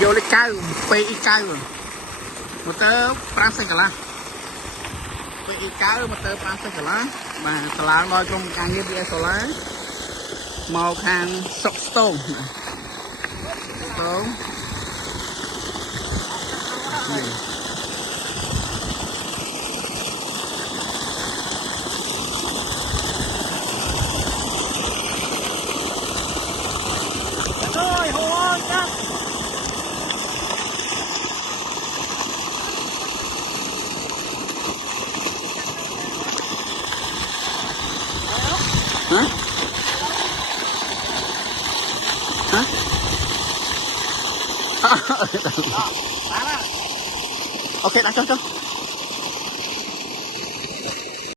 vô lấy cao pi cao một tớ pram xanh cả lá pi cao một tớ pram xanh cả lá mà lá nói trong càng như bia số lá màu hàng sọc stone đúng rồi hồ nhá hả hả ok đã cho